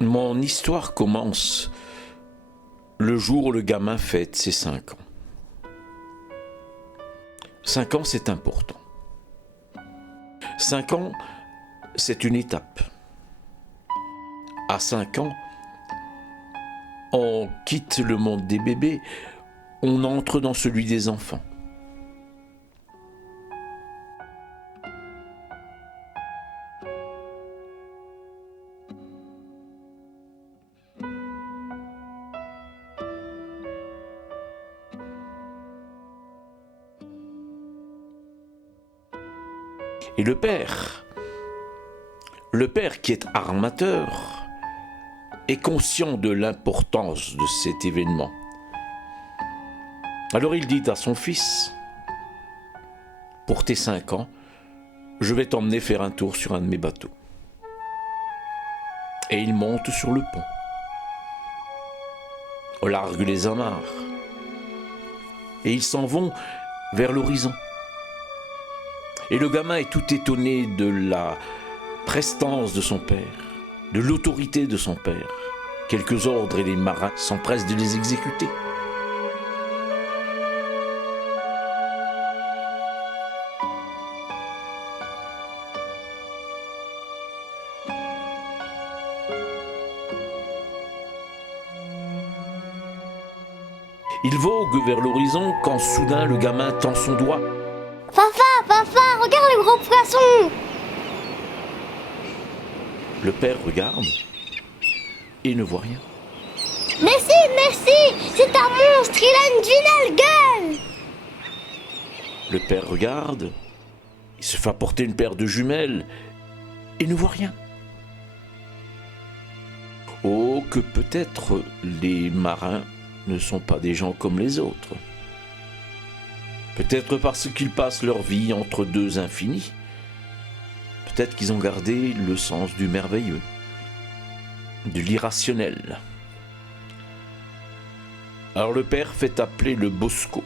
Mon histoire commence le jour où le gamin fête ses 5 ans. 5 ans, c'est important. 5 ans, c'est une étape. À 5 ans, on quitte le monde des bébés, on entre dans celui des enfants. Et le père qui est armateur, est conscient de l'importance de cet événement. Alors il dit à son fils, pour tes 5 ans, je vais t'emmener faire un tour sur un de mes bateaux. Et il monte sur le pont. On largue les amarres. Et ils s'en vont vers l'horizon. Et le gamin est tout étonné de la prestance de son père, de l'autorité de son père. Quelques ordres et les marins s'empressent de les exécuter. Il vogue vers l'horizon quand soudain le gamin tend son doigt. Papa, regarde le gros poisson! Le père regarde et ne voit rien. Merci, c'est un monstre, il a une vilaine gueule! Le père regarde, il se fait apporter une paire de jumelles et ne voit rien. Oh, que peut-être les marins ne sont pas des gens comme les autres. Peut-être parce qu'ils passent leur vie entre deux infinis. Peut-être qu'ils ont gardé le sens du merveilleux, de l'irrationnel. Alors le père fait appeler le bosco.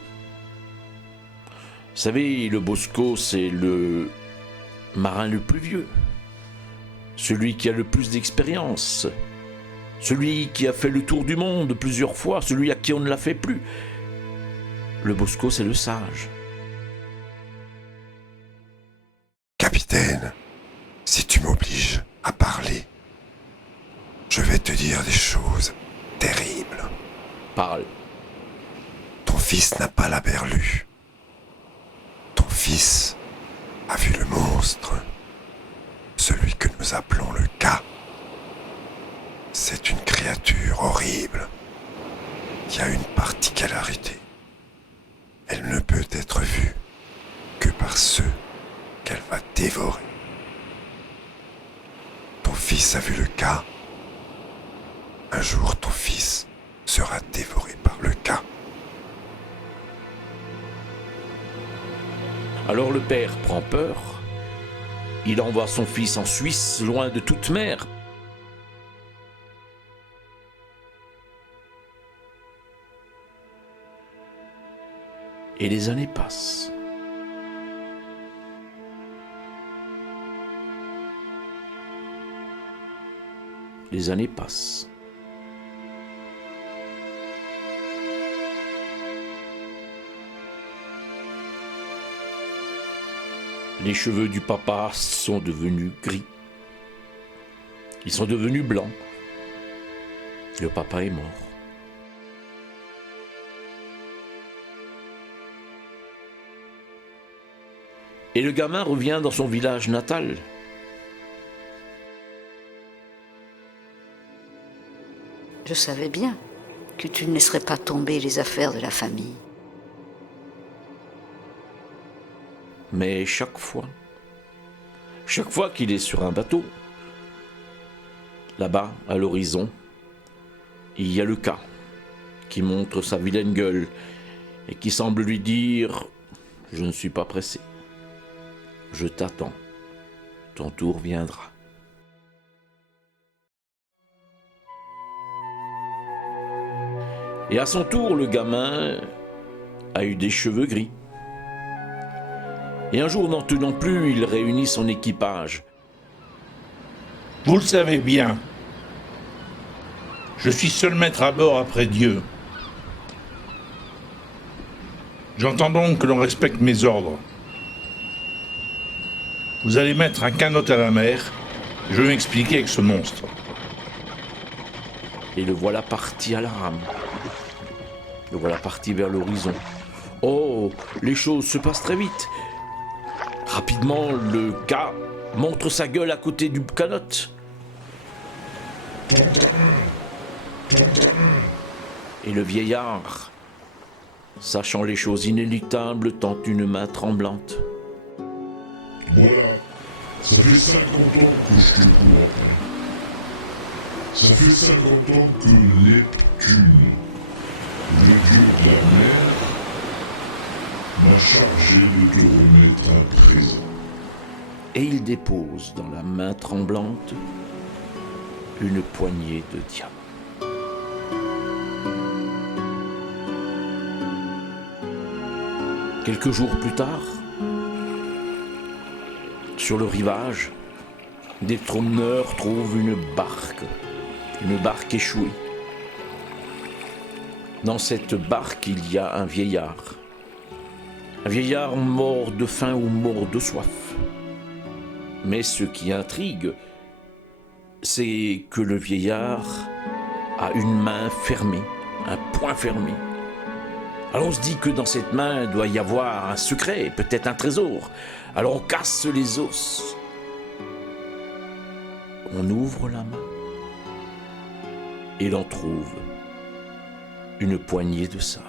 Vous savez, le bosco, c'est le marin le plus vieux, celui qui a le plus d'expérience, celui qui a fait le tour du monde plusieurs fois, celui à qui on ne l'a fait plus. Le bosco, c'est le sage. Capitaine, si tu m'obliges à parler, je vais te dire des choses terribles. Parle. Ton fils n'a pas la berlue. Ton fils a vu le monstre, celui que nous appelons le K. C'est une créature horrible qui a une particularité. Elle ne peut être vue que par ceux qu'elle va dévorer. Ton fils a vu le K. Un jour, ton fils sera dévoré par le K. Alors le père prend peur. Il envoie son fils en Suisse, loin de toute mer. Et les années passent. Les années passent. Les cheveux du papa sont devenus gris. Ils sont devenus blancs. Le papa est mort. Et le gamin revient dans son village natal. Je savais bien que tu ne laisserais pas tomber les affaires de la famille. Mais chaque fois qu'il est sur un bateau, là-bas, à l'horizon, il y a le cas qui montre sa vilaine gueule et qui semble lui dire « Je ne suis pas pressé. Je t'attends. Ton tour viendra. » Et à son tour, le gamin a eu des cheveux gris. Et un jour, n'en tenant plus, il réunit son équipage. Vous le savez bien. Je suis seul maître à bord après Dieu. J'entends donc que l'on respecte mes ordres. Vous allez mettre un canot à la mer, je vais m'expliquer avec ce monstre. Et le voilà parti à la rame. Le voilà parti vers l'horizon. Oh, les choses se passent très vite. Rapidement, le gars montre sa gueule à côté du canot. Et le vieillard, sachant les choses inéluctables, tend une main tremblante. Voilà, ça fait 50 ans que je te cours après. Ça fait 50 ans que Neptune, le dieu de la mer, m'a chargé de te remettre un présent. Et il dépose dans la main tremblante une poignée de diamants. Quelques jours plus tard, sur le rivage, des promeneurs trouvent une barque échouée. Dans cette barque, il y a un vieillard mort de faim ou mort de soif. Mais ce qui intrigue, c'est que le vieillard a une main fermée, un poing fermé. Alors on se dit que dans cette main doit y avoir un secret, peut-être un trésor. Alors on casse les os. On ouvre la main et l'on trouve une poignée de sable.